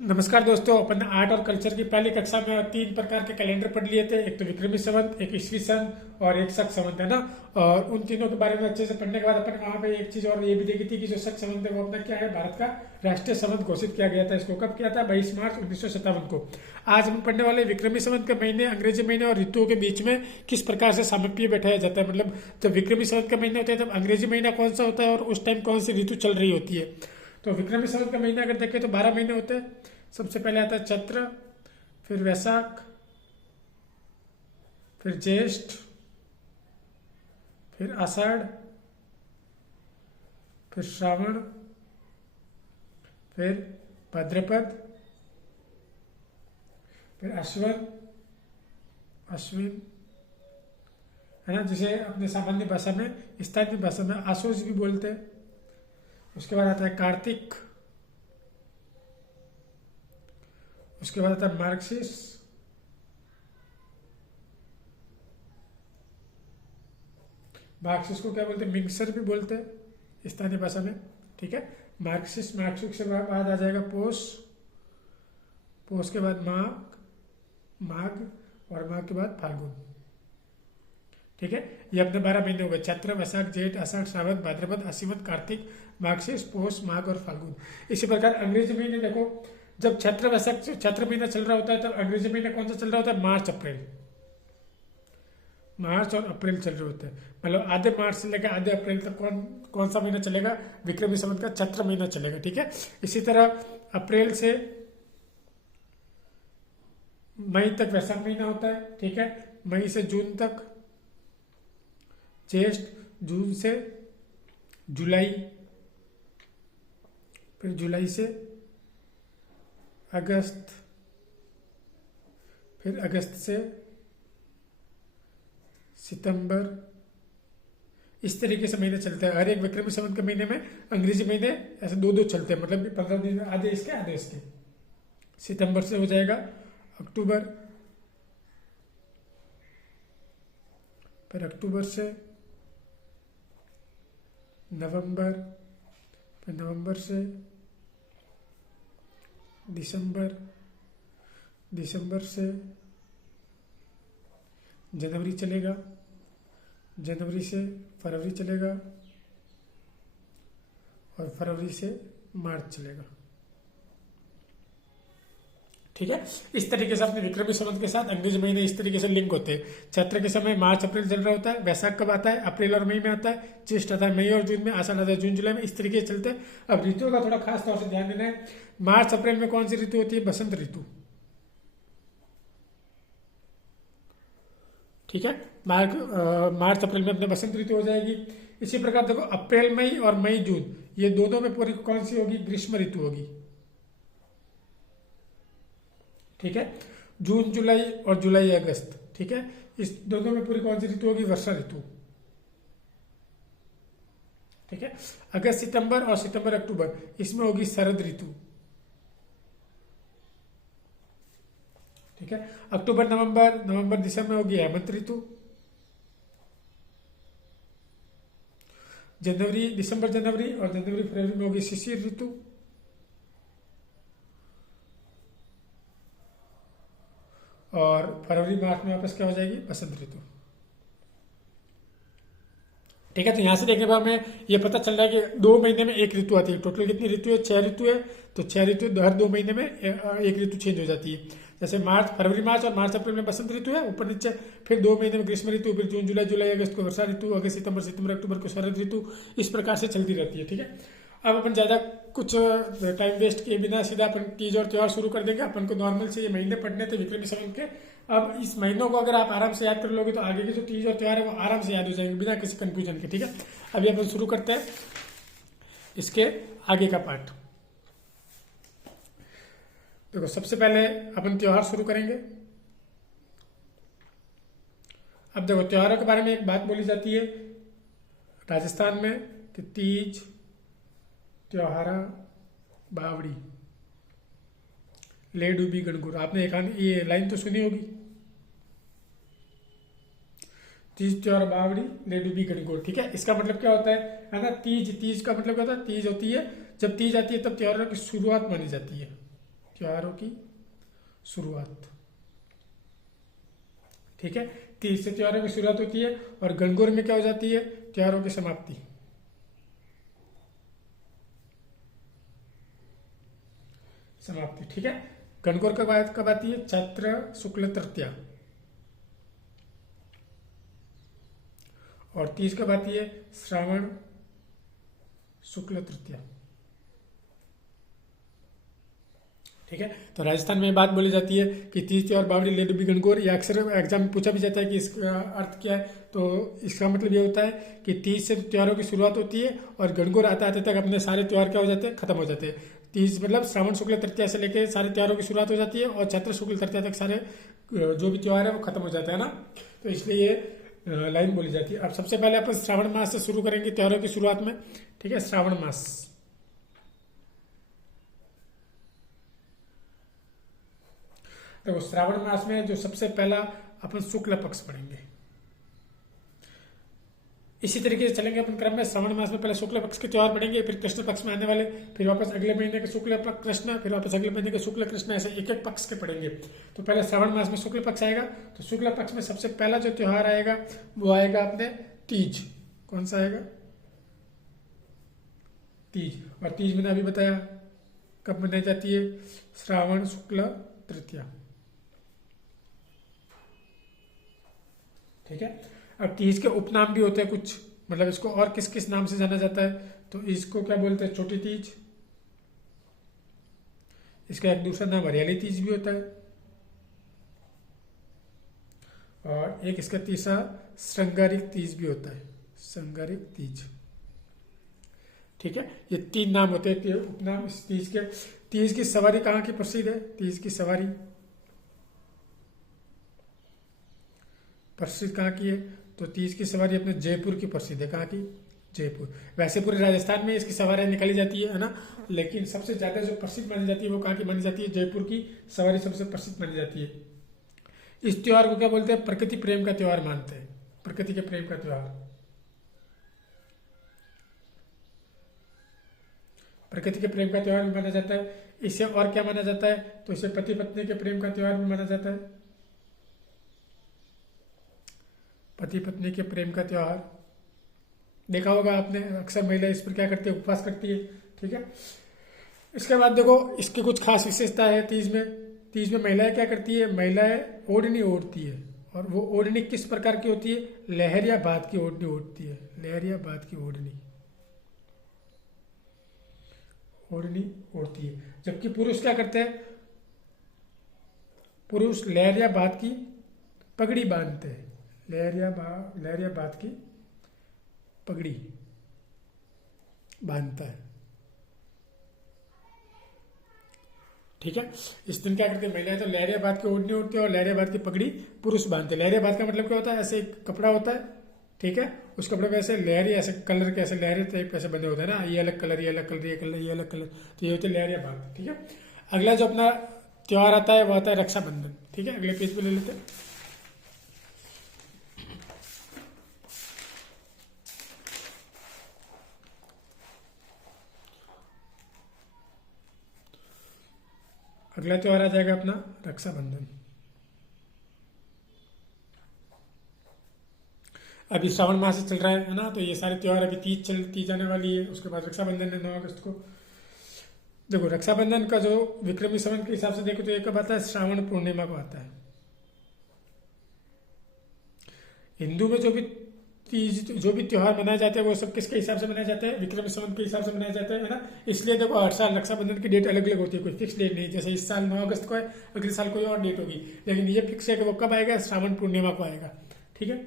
नमस्कार दोस्तों। अपन आर्ट और कल्चर की पहली कक्षा में तीन प्रकार के कैलेंडर पढ़ लिए थे। एक तो विक्रमी संवत, एक ईस्वी सन और एक शक संवत, है ना। और उन तीनों के बारे में अच्छे से पढ़ने के बाद अपन वहां पे एक चीज और ये भी देखी थी कि जो शक संवत है वो अपना क्या है, भारत का राष्ट्रीय संवत घोषित किया गया था। इसको कब किया था? 22 मार्च 1957 को। आज हम पढ़ने वाले विक्रमी संवत के महीने, अंग्रेजी महीने और ऋतुओं के बीच में किस प्रकार से सामीप्य बैठाया जाता है। मतलब जब विक्रमी संवत का महीने होता है तब अंग्रेजी महीना कौन सा होता है और उस टाइम कौन सी ऋतु चल रही होती है। तो विक्रमी संवत का महीना अगर देखें तो 12 महीने होते हैं। सबसे पहले आता है चैत्र, फिर वैशाख, फिर ज्येष्ठ, फिर आषाढ़, फिर श्रावण, फिर भाद्रपद, फिर अश्विन, है ना, जिसे अपने सामान्य भाषा में, स्थानीय भाषा में आशोज भी बोलते हैं। उसके बाद आता है कार्तिक, उसके बाद आता है मार्गशीर्ष, मार्गशीर्ष को क्या बोलते हैं? मिक्सर भी बोलते हैं स्थानीय भाषा में। ठीक है, मार्गशीर्ष, मार्गशीर्ष के बाद आ जाएगा पोष, पोष के बाद माघ और माघ के बाद फाल्गुन। ठीक है, ये अपने 12 महीने हो गए। चैत्र, वैशाख, जेठ, आषाढ़, श्रावण, भाद्रपद, आश्विन, कार्तिक, मार्गशीर्ष, पोष, माघ और फाल्गुन। इसी प्रकार अंग्रेजी महीने देखो, जब चैत्र वैशाख चैत्र महीना चल रहा होता है तब अंग्रेजी महीना कौन सा चल रहा होता है? मार्च अप्रैल, मार्च और अप्रैल चल रहे होते हैं। मतलब आधे मार्च से लेकर आधे अप्रैल तक कौन कौन सा महीना चलेगा? विक्रमी संवत का चैत्र महीना चलेगा। ठीक है, इसी तरह अप्रैल से मई तक वैशाख महीना होता है। ठीक है, मई से जून तक ज्येष्ठ, जून से जुलाई, फिर जुलाई से अगस्त, फिर अगस्त से सितंबर। इस तरीके से महीने चलते हैं। हर एक विक्रमी संवत के महीने में अंग्रेजी महीने ऐसे दो दो चलते हैं, मतलब 15 दिन आधे इसके आधे इसके। सितंबर से हो जाएगा अक्टूबर, फिर अक्टूबर से नवंबर, फिर नवंबर से दिसंबर, दिसंबर से जनवरी चलेगा, जनवरी से फरवरी चलेगा और फरवरी से मार्च चलेगा। ठीक है, इस तरीके से अपने विक्रमी संवत के साथ अंग्रेजी महीने इस तरीके से लिंक होते हैं। चैत्र के समय मार्च अप्रैल चल रहा होता है, वैशाख कब आता है? अप्रैल और मई में आता है, ज्येष्ठ आता है मई और जून में, आषाढ़ आता है जून जुलाई में। इस तरीके से चलते हैं। अब ऋतुओं का थोड़ा खास तौर से ध्यान देना है। मार्च अप्रैल में कौन सी ऋतु होती है? बसंत ऋतु। ठीक है, मार्च अप्रैल में अपने बसंत ऋतु हो जाएगी। इसी प्रकार देखो, अप्रैल मई और मई जून, ये दोनों में पूरी कौन सी होगी? ग्रीष्म ऋतु होगी। ठीक है, जून जुलाई और जुलाई अगस्त। ठीक है, इस दोनों में पूरी कौन सी ऋतु होगी? वर्षा ऋतु। ठीक है, अगस्त सितंबर और सितंबर अक्टूबर, इसमें होगी शरद ऋतु। ठीक है, अक्टूबर नवंबर, नवंबर दिसंबर में होगी हेमंत ऋतु। जनवरी, दिसंबर जनवरी और जनवरी फरवरी में होगी शिशिर ऋतु। और फरवरी मार्च में वापस क्या हो जाएगी? बसंत ऋतु। ठीक है, तो यहां से देखने पर हमें ये पता चल रहा है कि 2 महीने में एक ऋतु आती है। टोटल कितनी ऋतु है? 6 ऋतु है। तो 6 ऋतु हर 2 महीने में एक ऋतु चेंज हो जाती है। जैसे मार्च, फरवरी मार्च और मार्च अप्रैल में बसंत ऋतु है ऊपर नीचे, फिर 2 महीने में ग्रीष्म ऋतु, फिर जून जुलाई, जुलाई अगस्त को वर्षा ऋतु, अगस्त सितंबर, सितंबर अक्टूबर को शरद ऋतु। इस प्रकार से चलती रहती है। ठीक है, अब अपन ज्यादा कुछ टाइम वेस्ट किए बिना सीधा अपन तीज और त्योहार शुरू कर देंगे। अपन को नॉर्मल से ये महीने पढ़ने थे विक्रमी संवत के। अब इस महीनों को अगर आप आराम से याद कर लोगे तो आगे के जो तीज और त्योहार है वो आराम से याद हो जाएंगे बिना किसी कंफ्यूजन के। ठीक है, अभी अपन शुरू करते हैं इसके आगे का पार्ट। देखो, सबसे पहले अपन त्योहार शुरू करेंगे। अब देखो, त्योहारों के बारे में एक बात बोली जाती है राजस्थान में कि तीज, त्योहारा, बावड़ी, ले डूबी गणगौर। आपने ये लाइन तो सुनी होगी। तीज त्योहार बावड़ी ले डूबी गणगौर। ठीक है, इसका मतलब क्या होता है ना? तीज, तीज का मतलब क्या होता है? तीज होती है, जब तीज आती है तब त्योहारों की शुरुआत मानी जाती है। त्योहारों की शुरुआत। ठीक है, तीज से त्योहारों की शुरुआत होती है और गणगौर में क्या हो जाती है, त्योहारों की समाप्ति। समाप्ति, ठीक है। गणगौर कब आती है, चैत्र शुक्ल तृतीया। और तीज कब आती है, श्रावण शुक्ल तृतीया। ठीक है, तो राजस्थान में बात बोली जाती है कि तीज त्योहार बावड़ी ले डुबी गणगौर। या अक्सर एग्जाम में पूछा भी जाता है कि इसका अर्थ क्या है। तो इसका मतलब ये होता है कि तीज से त्योहारों की शुरुआत होती है और गणगौर आते आते तक अपने सारे त्योहार क्या हो जाते हैं, खत्म हो जाते हैं। तीज मतलब श्रावण शुक्ल तृतीया से लेकर सारे त्योहारों की शुरुआत हो जाती है और चैत्र शुक्ल तृतीया तक सारे जो भी त्योहार है वो खत्म हो जाते हैं ना। तो इसलिए ये लाइन बोली जाती है। अब सबसे पहले अपन श्रावण मास से शुरू करेंगे त्योहारों की शुरुआत में। ठीक है, श्रावण मास। तो श्रावण मास में जो सबसे पहला अपन शुक्ल पक्ष पढ़ेंगे। इसी तरीके से चलेंगे अपन क्रम में। श्रावण मास में पहले शुक्ल पक्ष के त्योहार पढ़ेंगे, फिर कृष्ण पक्ष में आने वाले, फिर वापस अगले महीने के शुक्ल पक्ष कृष्ण, फिर वापस अगले महीने के शुक्ल कृष्ण, ऐसे एक एक पक्ष के पढ़ेंगे। तो पहले श्रावण मास में शुक्ल पक्ष आएगा। तो शुक्ल पक्ष में सबसे पहला जो त्योहार आएगा वो आएगा अपने तीज। कौन सा आएगा, तीज। और तीज मैंने अभी बताया कब मनाई जाती है, श्रावण शुक्ल तृतीया। ठीक है, अब तीज के उपनाम भी होते हैं कुछ, मतलब इसको और किस किस नाम से जाना जाता है। तो इसको क्या बोलते हैं, छोटी तीज। इसका एक दूसरा नाम हरियाली तीज भी होता है। और एक इसका तीसरा श्रृंगारिक तीज भी होता है, श्रृंगारिक तीज। ठीक है, ये तीन नाम होते हैं उपनाम इस तीज के। तीज की सवारी कहाँ की प्रसिद्ध है, तीज की सवारी प्रसिद्ध कहाँ की है, तो तीज की सवारी अपने जयपुर की प्रसिद्ध है। कहाँ की, जयपुर। वैसे पूरे राजस्थान में इसकी सवारियाँ निकाली जाती है ना, लेकिन सबसे ज़्यादा जो प्रसिद्ध मानी जाती है वो कहाँ की मानी जाती है, जयपुर की सवारी सबसे प्रसिद्ध मानी जाती है। इस त्योहार को क्या बोलते हैं, प्रकृति प्रेम का त्योहार मानते हैं, प्रकृति के प्रेम का त्योहार। प्रकृति के प्रेम का त्योहार भी माना जाता है। इसे और क्या माना जाता है, तो इसे पति पत्नी के प्रेम का त्योहार भी माना जाता है। पति पत्नी के प्रेम का त्योहार देखा होगा आपने, अक्सर महिला इस पर क्या करती है, उपवास करती है। ठीक है, इसके बाद देखो इसकी कुछ खास विशेषता है तीज में। तीज में महिलाएं क्या करती है, महिलाएं ओढ़नी ओढ़ती है। और वो ओढ़नी किस प्रकार की होती है, लहरिया बात की ओढ़नी ओढ़ती है, लहरिया बात की ओढ़नी ओढ़ती है। जबकि पुरुष क्या करते हैं, पुरुष लहरिया बात की पगड़ी बांधते हैं, लहरिया बात की पगड़ी बांधता है। ठीक है, इस दिन क्या करते हैं महिलाएं, तो लहरिया बात की ओढ़नी ओढ़ती है और लहरिया बात की पगड़ी पुरुष बांधते हैं। लहरिया बात का मतलब क्या होता है, ऐसे एक कपड़ा होता है। ठीक है, उस कपड़े में ऐसे लहरी, ऐसे कलर के, ऐसे लहरी टाइप ऐसे बने होते हैं ना, ये अलग कलर, ये अलग कलर, ये कलर, ये अलग कलर। तो ये होती है लहरिया बात। ठीक है, अगला जो अपना त्योहार आता है वो आता है रक्षाबंधन। ठीक है, अगले पेज पे ले लेते हैं। अगला त्योहार आ जाएगा अपना रक्षाबंधन। अभी श्रावण मास चल रहा है ना, तो ये सारे त्योहार अभी तीज आने वाली है, उसके बाद रक्षाबंधन है 9 अगस्त को। देखो रक्षाबंधन का जो विक्रमी संवत के हिसाब से देखो तो ये कब आता है, श्रावण पूर्णिमा को आता है। हिंदू में जो भी तीज, जो भी त्योहार मनाए जाते हैं वो सब किसके हिसाब से मनाए जाते हैं, विक्रमी संवत के हिसाब से मनाए जाते हैं, है ना। इसलिए देखो हर साल रक्षाबंधन की डेट अलग अलग होती है, कोई फिक्स डेट नहीं। जैसे इस साल 9 अगस्त को है, अगले साल कोई और डेट होगी, लेकिन ये फिक्स है कि वो कब आएगा, श्रावण पूर्णिमा को आएगा। ठीक है,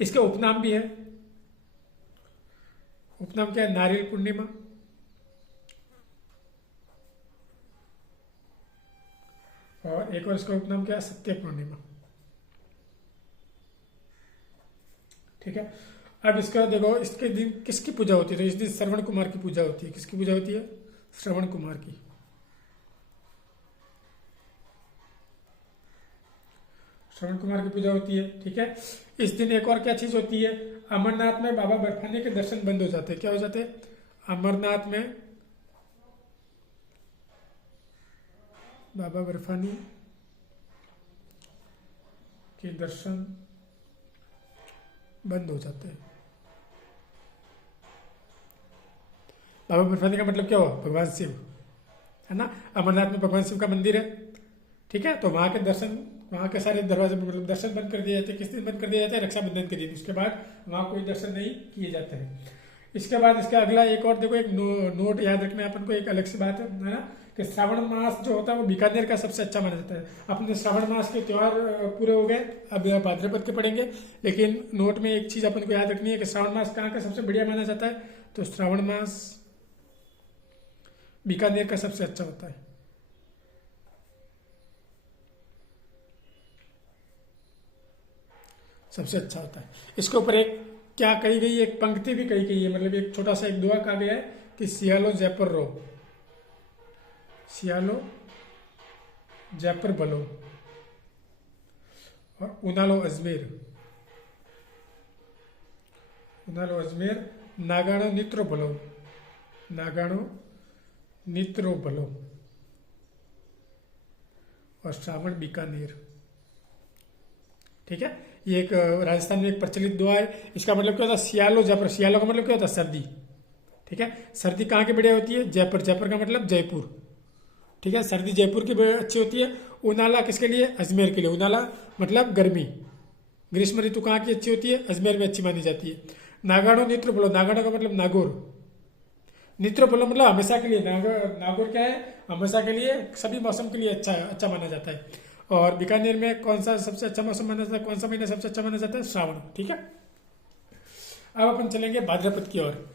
इसके उपनाम भी है। उपनाम क्या है, नारियल पूर्णिमा, और एक और इसका उपनाम क्या है, सत्य पूर्णिमा। ठीक है, अब इसका देखो इसके दिन किसकी पूजा होती है, तो इस दिन श्रवण कुमार की पूजा होती है। किसकी पूजा होती है, श्रवण कुमार की। श्रवण कुमार की पूजा होती है। ठीक है, इस दिन एक और क्या चीज होती है, अमरनाथ में बाबा बर्फानी के दर्शन बंद हो जाते हैं। क्या हो जाते हैं, अमरनाथ में बाबा बर्फानी के दर्शन बंद हो जाते हैं। बाबा बर्फानी का मतलब क्या हुआ? भगवान शिव, है ना। अमरनाथ में भगवान शिव का मंदिर है, ठीक है। तो वहाँ के दर्शन, वहाँ के सारे दरवाजे मतलब दर्शन बंद कर दिए जाते हैं। किस दिन बंद कर दिया जाता है? रक्षाबंधन के दिन। उसके बाद वहाँ कोई दर्शन नहीं किए जाते हैं। इसके बाद इसका अगला एक और देखो, एक नोट याद रखना है अपन को, एक अलग सी बात है ना, कि श्रावण मास जो होता है वो बीकानेर का सबसे अच्छा माना जाता है। अपने श्रावण मास के त्यौहार पूरे हो गए, अब भाद्रपद के पड़ेंगे। लेकिन नोट में एक चीज अपन को याद रखनी है कि श्रावण मास कहाँ का सबसे बढ़िया माना जाता है? तो श्रावण मास बीकानेर का सबसे अच्छा होता है। सबसे अच्छा होता है। इसके ऊपर एक क्या कही गई, एक पंक्ति भी कही गई है, मतलब एक छोटा सा एक दुआ कहा गया है कि सियालो जयपुर रो, सियालो जयपुर बलो, और उनालो अजमेर, उनालो अजमेर, नागाणो नित्रो बलो, नागाणो नित्रो बलो, और श्रावण बीकानेर। ठीक है, ये एक राजस्थान में एक प्रचलित दुआ है। इसका मतलब क्या होता है? सियालो जयपुर, सियालो का मतलब क्या होता है? सर्दी। ठीक है, सर्दी कहाँ की बढ़िया होती है? जयपुर, जयपुर का मतलब जयपुर। ठीक है, सर्दी जयपुर की अच्छी होती है। उनाला किसके लिए? अजमेर के लिए। उनाला मतलब गर्मी। ग्रीष्म ऋतु कहाँ की अच्छी होती है? अजमेर में अच्छी मानी जाती है। नागाड़ो नित्र बोलो, नागाड़ो का मतलब नागौर, नित्र बोलो मतलब हमेशा के लिए। नागौर क्या है? हमेशा के लिए, सभी मौसम के लिए अच्छा अच्छा माना जाता है। और बीकानेर में कौन सा सबसे अच्छा मौसम माना जाता है? कौन सा महीना सबसे अच्छा माना जाता है? श्रावण। ठीक है, अब अपन चलेंगे भाद्रपद की ओर।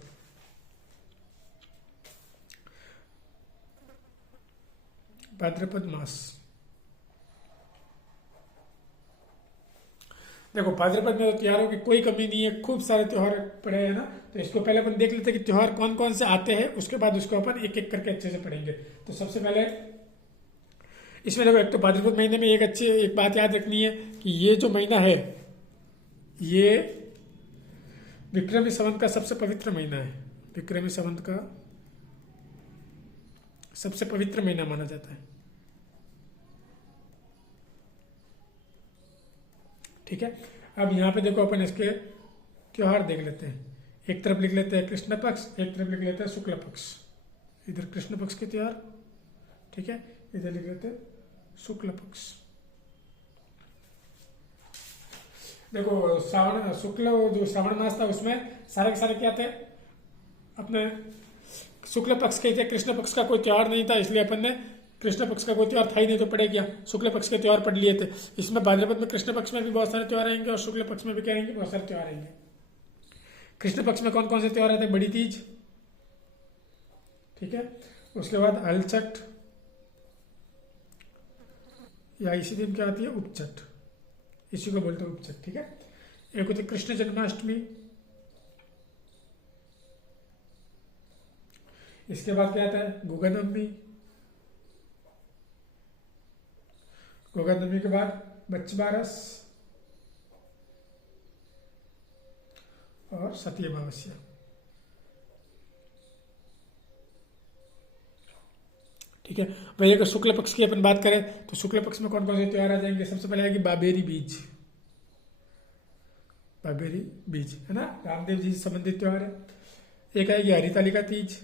भाद्रपद मास, देखो भाद्रपद में तो त्योहारों की कोई कमी नहीं है, खूब सारे त्योहार पड़े हैं ना। तो इसको पहले अपन देख लेते हैं कि त्योहार कौन कौन से आते हैं, उसके बाद उसको अपन एक एक करके अच्छे से पढ़ेंगे। तो सबसे पहले इसमें देखो, एक तो भाद्रपद महीने में एक बात याद रखनी है कि ये जो महीना है ये विक्रमी संवत का सबसे पवित्र महीना है। विक्रमी संवत का सबसे पवित्र महीना माना जाता है। ठीक है, अब यहाँ पे देखो अपन इसके त्योहार देख लेते हैं। एक तरफ लिख लेते हैं कृष्ण पक्ष, एक तरफ लिख लेते हैं शुक्ल पक्ष। इधर कृष्ण पक्ष के त्योहार, ठीक है, इधर लिख लेते हैं शुक्ल पक्ष। देखो श्रावण शुक्ल जो श्रावण मास था उसमें सारे के सारे क्या थे? अपने शुक्ल पक्ष के थे। कृष्ण पक्ष का कोई त्योहार नहीं था, इसलिए अपन ने कृष्ण पक्ष का कोई त्योहार था ही नहीं तो पड़े गया, शुक्ल पक्ष के त्योहार पढ़ लिए थे। इसमें भाद्रपद में कृष्ण पक्ष में भी बहुत सारे त्योहार आएंगे और शुक्ल पक्ष में भी क्या आएंगे? बहुत सारे त्योहार आएंगे। कृष्ण पक्ष में कौन कौन से त्योहार आते हैं? बड़ी तीज, ठीक है, उसके बाद हलछठ, या इसी दिन क्या आती है? उपछठ, इसी को बोलते हैं उपछठ। ठीक है, एक होती है कृष्ण जन्माष्टमी, इसके बाद क्या आता है? गोगानवमी, गोगानवमी के बाद बच्चबारस और सती अमावस्या। ठीक है, वही अगर शुक्ल पक्ष की अपन बात करें तो शुक्ल पक्ष में कौन कौन से त्योहार आ जाएंगे? सबसे पहले आएगी बाबेरी बीज, बाबेरी बीज है ना, रामदेव जी से संबंधित त्योहार है। एक आएगी हरितालिका तीज,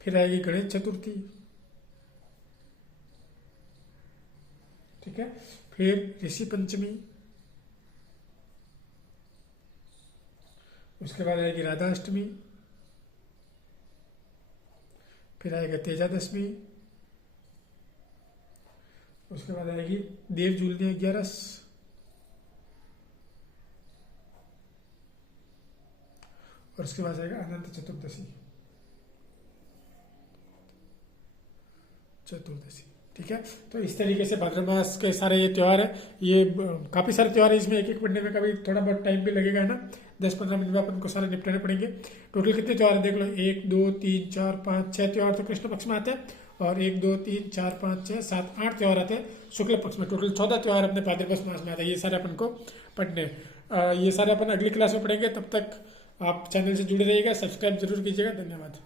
फिर आएगी गणेश चतुर्थी, ठीक है, फिर ऋषि पंचमी, उसके बाद आएगी राधाष्टमी, फिर आएगा तेजादशमी, उसके बाद आएगी देव जूलनी 11, और उसके बाद आएगा अनंत चतुर्दशी, चतुर्दशी। ठीक है, तो इस तरीके से भाद्रपद मास के सारे ये त्योहार है। ये काफी सारे त्योहार है, इसमें एक एक पढ़ने में कभी थोड़ा बहुत टाइम भी लगेगा, है ना। 10-15 मिनट में अपन को सारे निपटाने पड़ेंगे। टोटल कितने त्योहार है देख लो, 1 2 3 4 5 6 त्योहार तो कृष्ण पक्ष में आते हैं, और 1 2 3 4 5 6 7 8 त्योहार आते हैं शुक्ल पक्ष में। टोटल 14 त्योहार अपने भाद्रपद मास में आते हैं। ये सारे अपन को पढ़ने, ये सारे अपन अगली क्लास में पढ़ेंगे। तब तक आप चैनल से जुड़े रहिएगा, सब्सक्राइब जरूर कीजिएगा। धन्यवाद।